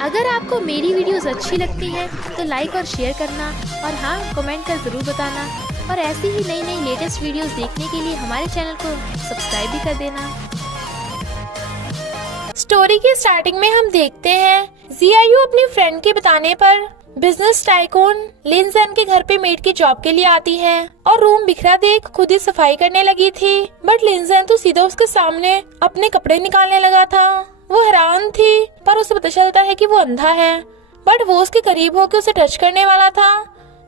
अगर आपको मेरी वीडियोस अच्छी लगती है तो लाइक और शेयर करना और हाँ कमेंट कर ज़रूर बताना। और ऐसी ही नई नई लेटेस्ट वीडियोस देखने के लिए हमारे चैनल को सब्सक्राइब भी कर देना। स्टोरी की स्टार्टिंग में हम देखते हैं जियायू अपनी फ्रेंड के बताने पर बिजनेस टाइकून लिनजेन के घर पे मेड की जॉब के लिए आती है और रूम बिखरा देख खुद ही सफाई करने लगी थी। बट लिनजेन तो सीधा उसके सामने अपने कपड़े निकालने लगा था। वो हैरान थी पर उसे पता चलता है कि वो अंधा है। बट वो उसके करीब होकर उसे टच करने वाला था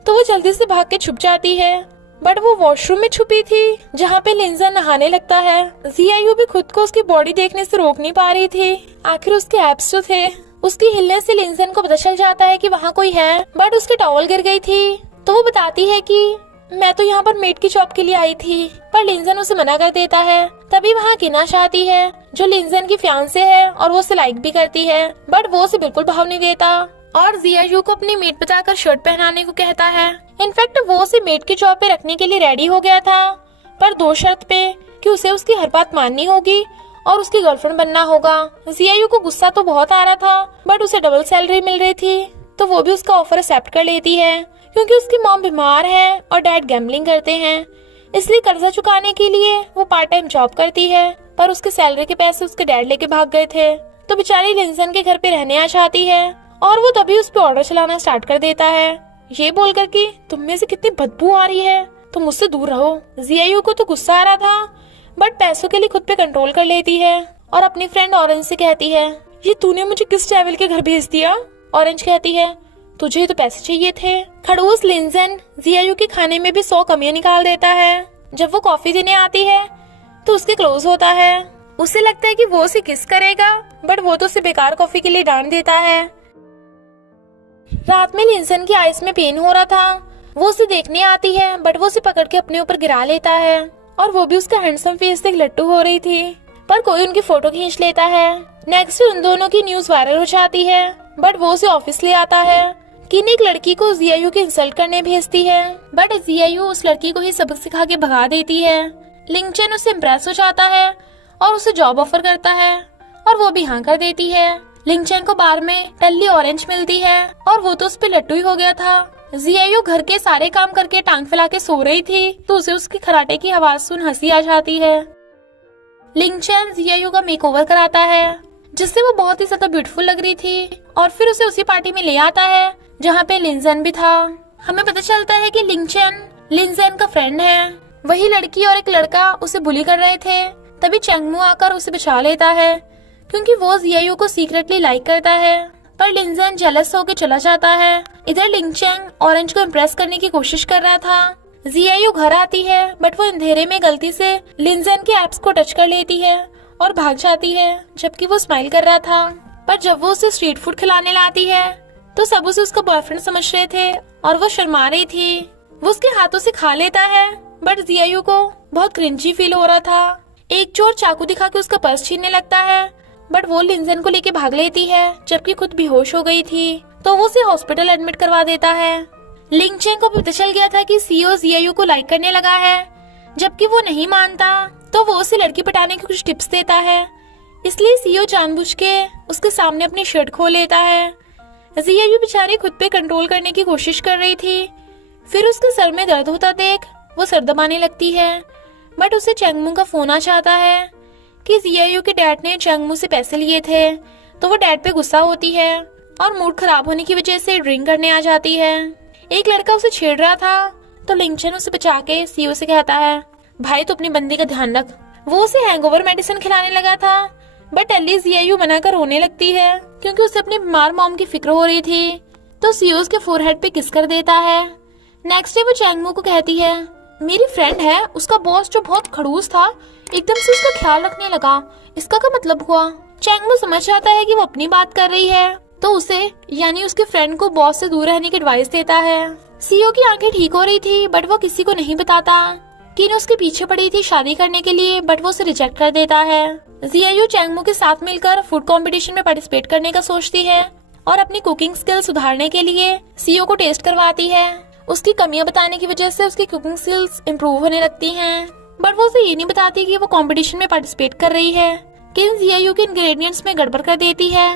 तो वो जल्दी से भाग के छुप जाती है। बट वो वॉशरूम में छुपी थी जहाँ पे लिनजेन नहाने लगता है। जियायू भी खुद को उसकी बॉडी देखने से रोक नहीं पा रही थी। आखिर उसके एब्स जो थे उसकी हिलने से लिनजेन को पता चल जाता है कि वहाँ कोई है। बट उसकी टॉवल गिर गई थी तो वो बताती है कि मैं तो यहाँ पर मेड की जॉब के लिए आई थी। पर लिनजेन उसे मना कर देता है। तभी वहाँ किनाश आती है जो लिनजेन की फियांसे है और वो उसे लाइक भी करती है। बट वो उसे बिल्कुल भाव नहीं देता और जियायू को अपनी मेड बताकर शर्ट पहनाने को कहता है। इनफैक्ट वो उसे मेड की जॉब पे रखने के लिए रेडी हो गया था पर दो शर्त पे कि उसे उसकी हर बात माननी होगी और उसकी गर्लफ्रेंड बनना होगा। जियायू को गुस्सा तो बहुत आ रहा था बट उसे डबल सैलरी मिल रही थी तो वो भी उसका ऑफर एक्सेप्ट कर लेती है क्योंकि उसकी मॉम बीमार है और डैड गैम्बलिंग करते हैं। इसलिए कर्जा चुकाने के लिए वो पार्ट टाइम जॉब करती है पर उसके सैलरी के पैसे उसके डैड लेके भाग गए थे तो बेचारी लिनजेन के घर पे रहने आ जाती है और वो तभी उस पे ऑर्डर चलाना स्टार्ट कर देता है ये बोलकर कि तुम में से कितनी बदबू आ रही है तो मुझसे दूर रहो। जियायू को तो गुस्सा आ रहा था बट पैसों के लिए खुद पे कंट्रोल कर लेती है और अपनी फ्रेंड ऑरेंज से कहती है ये तूने मुझे किस ट्रैवल के घर भेज दिया। ऑरेंज कहती है तुझे तो पैसे चाहिए थे। खड़ूस लिनजेन जियायू के खाने में भी 100 कमियां निकाल देता है। जब वो कॉफी देने आती है तो उसके क्लोज होता है। उसे लगता है कि वो उसे किस करेगा बट वो तो उसे बेकार कॉफी के लिए डांट देता है। रात में लिनजेन की आइस में पेन हो रहा था। वो उसे देखने आती है बट वो उसे पकड़ के अपने ऊपर गिरा लेता है और वो भी उसका हैंडसम फेस देख लट्टू हो रही थी पर कोई उनकी फोटो खींच लेता है। नेक्स्ट उन दोनों की न्यूज वायरल हो जाती है बट वो उसे ऑफिस ले आता है। किन एक लड़की को जियायू के इंसल्ट करने भेजती है बट जियायू उस लड़की को ही सबक सिखा के भगा देती है। लिंगचन उससे इम्प्रेस हो जाता है और उसे जॉब ऑफर करता है और वो भी हाँ कर देती है। लिंगचन को बार में टल्ली ऑरेंज मिलती है और वो तो उस पे लट्टू ही हो गया था। जियायू घर के सारे काम करके टांग फैला के सो रही थी तो उसे उसकी खराटे की आवाज सुन हंसी आ जाती है। लिंगचन जियायू का मेकओवर कराता है जिससे वो बहुत ही ज्यादा ब्यूटीफुल लग रही थी और फिर उसे उसी पार्टी में ले आता है जहाँ पे लिनजेन भी था। हमें पता चलता है कि लिंगचन लिनजेन का फ्रेंड है। वही लड़की और एक लड़का उसे बुली कर रहे थे तभी चंगमू आकर उसे बचा लेता है क्योंकि वो जियायू को सीक्रेटली लाइक करता है। पर लिनजेन जेलस होकर चला जाता है। इधर लिंगचन ऑरेंज को इम्प्रेस करने की कोशिश कर रहा था। जियायू घर आती है बट वो अंधेरे में गलती से लिनजेन के एब्स को टच कर लेती है और भाग जाती है जबकि वो स्माइल कर रहा था। पर जब वो उसे स्ट्रीट फूड खिलाने लाती है तो सब उसे उसका बॉयफ्रेंड समझ रहे थे और वो शर्मा रही थी। वो उसके हाथों से खा लेता है बट जियायू को बहुत क्रिंजी फील हो रहा था। एक चोर चाकू दिखा के उसका पर्स छीनने लगता है बट वो लिनजेन को लेके भाग लेती है जबकि खुद बेहोश हो गई थी तो वो उसे हॉस्पिटल एडमिट करवा देता है। लिंगचेन को पता चल गया था कि सीओ जियायू को लाइक करने लगा है जबकि वो नहीं मानता तो वो उसे लड़की पटाने की कुछ टिप्स देता है। इसलिए सीओ जानबूझ के उसके सामने अपनी शर्ट खोल लेता है। जियायू बेचारी खुद पे कंट्रोल करने की कोशिश कर रही थी। फिर उसके सर में दर्द होता देख वो सर दबाने लगती है बट उसे चंगमू का फोन आ जाता है कि जियायू के डैड ने चंगमू से पैसे लिए थे तो वो डैड पे गुस्सा होती है और मूड खराब होने की वजह से ड्रिंक करने आ जाती है। एक लड़का उसे छेड़ रहा था तो लिंगचन उसे बचा के सीओ से कहता है भाई तो अपनी बंदी का ध्यान रख। वो उसे हैंगओवर मेडिसिन खिलाने लगा था बट अली जियायू मना कर रोने लगती है क्योंकि उसे अपनी बीमार मॉम की फिक्र हो रही थी तो सीओ उसके फोरहेड पे किस कर देता है। नेक्स्ट डे वो चैंगमू को कहती है मेरी फ्रेंड है उसका बॉस जो बहुत खड़ूस था एकदम से उसका ख्याल रखने लगा। इसका क्या मतलब हुआ। चैंगमू समझ जाता है कि वो अपनी बात कर रही है तो उसे यानी उसके फ्रेंड को बॉस से दूर रहने की एडवाइस देता है। सीओ की आंखें ठीक हो रही थी बट वो किसी को नहीं बताता। किन उसके पीछे पड़ी थी शादी करने के लिए बट वो उसे रिजेक्ट कर देता है। जियायू चैंगमू के साथ मिलकर फूड कंपटीशन में पार्टिसिपेट करने का सोचती है और अपनी कुकिंग स्किल सुधारने के लिए सीओ को टेस्ट करवाती है। उसकी कमियां बताने की वजह से उसकी कुकिंग स्किल्स इम्प्रूव होने लगती हैं बट वो उसे ये नहीं बताती कि वो कंपटीशन में पार्टिसिपेट कर रही है। किन जियायू के इंग्रेडिएंट्स में गड़बड़ कर देती है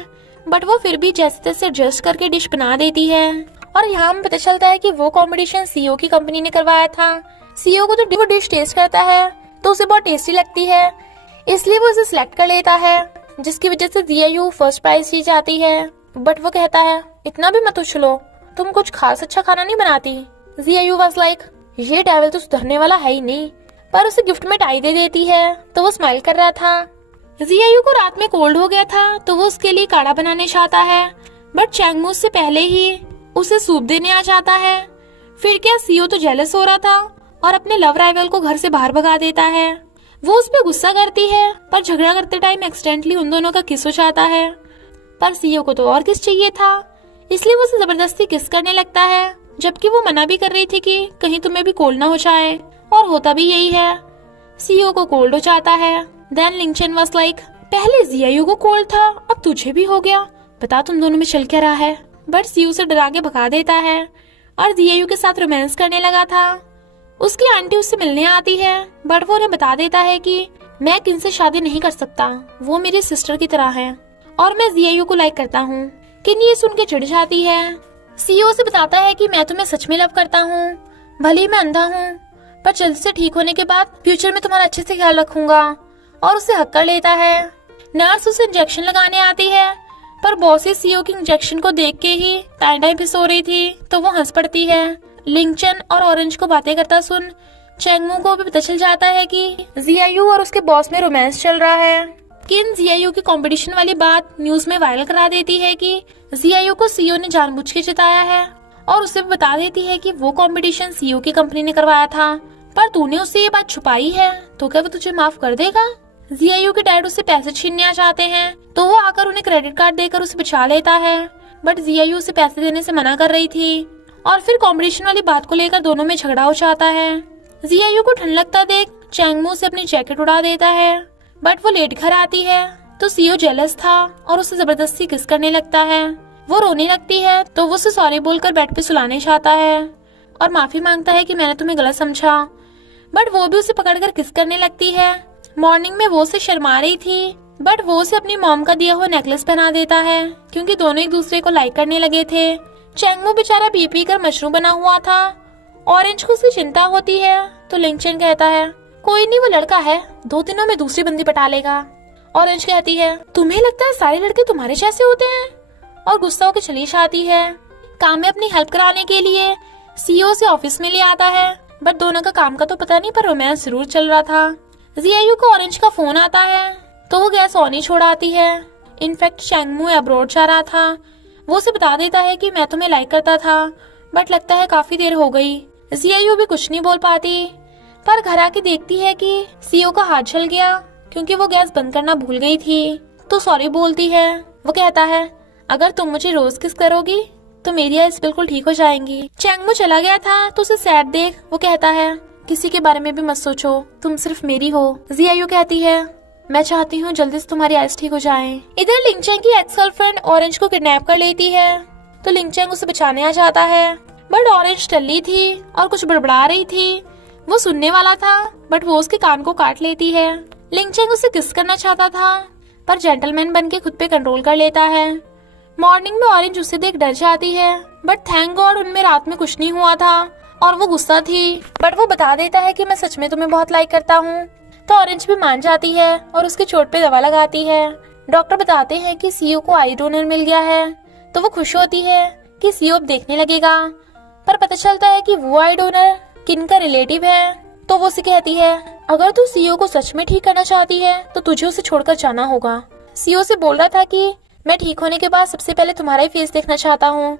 बट वो फिर भी जैसे तैसे एडजस्ट करके डिश बना देती है। और यहाँ हमें पता चलता है कि वो कंपटीशन सीईओ की कंपनी ने करवाया था। सीईओ को तो वो डिश टेस्ट करता है तो उसे बहुत टेस्टी लगती है, इसलिए वो उसे सिलेक्ट कर लेता है, जिसकी वजह से जियायू फर्स्ट प्राइज जीत जाती है। बट वो कहता है इतना भी मत उछलो, तुम कुछ खास अच्छा खाना नहीं बनाती। जियायू वाज लाइक ये डेविल तो सुधरने वाला है ही नहीं, पर उसे गिफ्ट में टाई दे देती है तो वो स्माइल कर रहा था। जियायू को रात में कोल्ड हो गया था तो वो उसके लिए काढ़ा बनाने चाहता है, बट चैंगमू से पहले ही उसे सूप देने आ जाता है। फिर क्या सीईओ तो जेलस हो रहा था और अपने लव राइवल को घर से बाहर भगा देता है। वो उस पर गुस्सा करती है, पर झगड़ा करते टाइम एक्सीडेंटली उन दोनों का किस हो जाता है। पर सीईओ को तो और किस चाहिए था, इसलिए वो उसे जबरदस्ती किस करने लगता है, जबकि वो मना भी कर रही थी कि कहीं तुम्हें भी कोल्ड ना हो जाए, और होता भी यही है। सीईओ को कोल्ड हो जाता है। देन लिंगचन वाज लाइक पहले जियायू को कोल्ड था अब तुझे भी हो गया, बता तुम दोनों में चल क्या रहा है। बट सीईओ से डरा के भगा देता है और जियायू के साथ रोमांस करने लगा था। उसकी आंटी उससे मिलने आती है, बट वो उन्हें बता देता है कि मैं किन से शादी नहीं कर सकता, वो मेरी सिस्टर की तरह है और मैं जियायू को लाइक करता हूँ। किन ये सुन के चिढ़ जाती है। सीईओ से बताता है कि मैं तुम्हें सच में लव करता हूँ, भले ही मैं अंधा हूँ, पर जल्द से ठीक होने के बाद फ्यूचर में तुम्हारा अच्छे से ख्याल रखूंगा, और उसे हक कर लेता है। नर्स उसे इंजेक्शन लगाने आती है, पर बॉस सीईओ की इंजेक्शन को देख के ही टाइम फिस हो रही थी तो वो हंस पड़ती है। लिंगचन और ऑरेंज को बातें करता सुन चैंगमू को भी पता चल जाता है कि जियायू और उसके बॉस में रोमांस चल रहा है। किन जियायू की कंपटीशन वाली बात न्यूज में वायरल करा देती है कि जियायू को सीईओ ने जानबूझ के जिताया है, और उसे भी बता देती है कि वो कंपटीशन सीईओ की कंपनी ने करवाया था, पर तूने उससे ये बात छुपाई है तो क्या वो तुझे माफ कर देगा। जियायू के डैड उससे पैसे छीनने आ जाते हैं तो वो आकर उन्हें क्रेडिट कार्ड देकर उसे बचा लेता है, बट जियायू उसे पैसे देने से मना कर रही थी। और फिर कंपटीशन वाली बात को लेकर दोनों में झगड़ा हो जाता है। जियायू को ठंड लगता देख चैंगमू से अपनी जैकेट उड़ा देता है, बट वो लेट घर आती है तो सीईओ जेलस था और उसे जबरदस्ती किस करने लगता है। वो रोने लगती है तो वो उसे सॉरी बोलकर बेड पे सुलाने चाहता है और माफी मांगता है कि मैंने तुम्हें गलत समझा, बट वो भी उसे पकड़कर किस करने लगती है। मॉर्निंग में वो उसे शर्मा रही थी, बट वो उसे अपनी मॉम का दिया हुआ नेकलेस पहना देता है क्योंकि दोनों एक दूसरे को लाइक करने लगे थे। चैंगमू बेचारा पी पी कर मशरूम बना हुआ था। ऑरेंज को उसकी चिंता होती है तो लिंगचन कहता है कोई नहीं, वो लड़का है, 2 दिनों में दूसरी बंदी पटा लेगा। ऑरेंज कहती है तुम्हें लगता है सारे लड़के तुम्हारे जैसे होते हैं, और गुस्सा होकर चली जाती है। काम में अपनी हेल्प कराने के लिए सीईओ से ऑफिस में ले आता है, बट दोनों का काम का तो पता नहीं, पर रोमांस जरूर चल रहा था। जियायू को ऑरेंज का फोन आता है तो वो गैस ऑन ही छोड़ आती है। इनफैक्ट चैंगमू अब्रॉड जा रहा था, वो उसे बता देता है कि मैं तुम्हें लाइक करता था, बट लगता है काफी देर हो गई। जियायू भी कुछ नहीं बोल पाती, पर घर आके देखती है कि सीईओ का हाथ जल गया क्योंकि वो गैस बंद करना भूल गई थी, तो सॉरी बोलती है। वो कहता है अगर तुम मुझे रोज किस करोगी तो मेरी आइज बिल्कुल ठीक हो जाएंगी। चैंगमू चला गया था तो उसे सैड देख वो कहता है किसी के बारे में भी मत सोचो, तुम सिर्फ मेरी हो। जियायू कहती है मैं चाहती हूँ जल्दी से तुम्हारी आइज ठीक हो जाए। इधर लिंगचैंग की एक्स गर्लफ्रेंड ऑरेंज को किडनैप कर लेती है तो लिंगचैंग उसे बचाने आ जाता है, बट ऑरेंज टल्ली थी और कुछ बड़बड़ा रही थी। वो सुनने वाला था बट वो उसके कान को काट लेती है। लिंगचैंग उसे किस करना चाहता था, पर जेंटलमैन बन के खुद पे कंट्रोल कर लेता है। मॉर्निंग में ऑरेंज उसे देख डर जाती है, बट थैंक गॉड उनमें रात में कुछ नहीं हुआ था और वो गुस्सा थी, बट वो बता देता है कि मैं सच में तुम्हें बहुत लाइक करता हूँ। तो ऑरेंज भी मान जाती है और उसके चोट पे दवा लगाती है। डॉक्टर बताते हैं कि सीईओ को आई डोनर मिल गया है, तो वो खुश होती है कि सीईओ अब देखने लगेगा, पर पता चलता है कि वो आई डोनर किन का रिलेटिव है। तो वो उसे कहती है अगर तू सीईओ को सच में ठीक करना चाहती है तो तुझे उसे छोड़कर जाना होगा। सीईओ से बोल रहा था कि मैं ठीक होने के बाद सबसे पहले तुम्हारा ही फेस देखना चाहता हूँ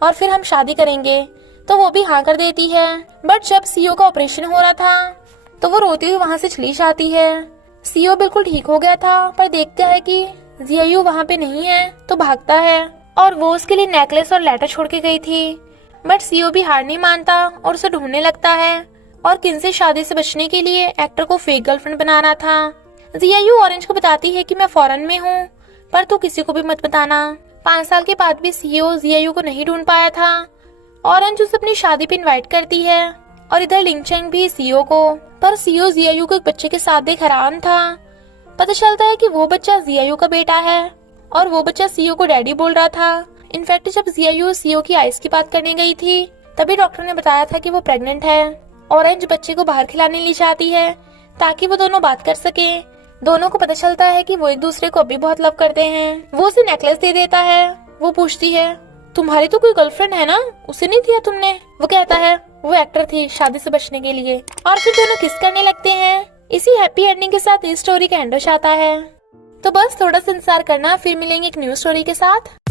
और फिर हम शादी करेंगे, तो वो भी हाँ कर देती है। बट जब सीईओ का ऑपरेशन हो रहा था तो वो रोती हुई वहाँ से चली जाती है। सीईओ बिल्कुल ठीक हो गया था, पर देखता है कि जियायू वहाँ पे नहीं है तो भागता है, और वो उसके लिए नेकलेस और लेटर छोड़ के गई थी। बट सीईओ भी हार नहीं मानता और उसे ढूंढने लगता है, और किन से शादी से बचने के लिए एक्टर को फेक गर्लफ्रेंड बना रहा था। जियायू ऑरेंज को बताती है कि मैं फॉरेन में हूँ, पर तू किसी को भी मत बताना। 5 साल के बाद भी सीईओ जियायू को नहीं ढूंढ पाया था। ऑरेंज उसे अपनी शादी पे इनवाइट करती है, और इधर लिंगचैंग भी सीईओ को, पर सीईओ जियायू को एक बच्चे के साथ देख हैरान था। पता चलता है कि वो बच्चा जियायू का बेटा है, और वो बच्चा सीओ को डैडी बोल रहा था। इनफैक्ट जब जियायू सीओ की आइस की बात करने गई थी तभी डॉक्टर ने बताया था कि वो प्रेग्नेंट है। ऑरेंज बच्चे को बाहर खिलाने ले जाती है ताकि वो दोनों बात कर सके। दोनों को पता चलता है कि वो एक दूसरे को अभी बहुत लव करते हैं। वो उसे नेकलेस दे देता है। वो पूछती है तुम्हारी तो कोई गर्लफ्रेंड है ना, उसे नहीं दिया तुमने? वो कहता है वो एक्टर थी शादी से बचने के लिए। और फिर दोनों किस करने लगते हैं। इसी हैप्पी एंडिंग के साथ इस स्टोरी का एंड हो जाता है। तो बस थोड़ा सा इंतजार करना, फिर मिलेंगे एक न्यू स्टोरी के साथ।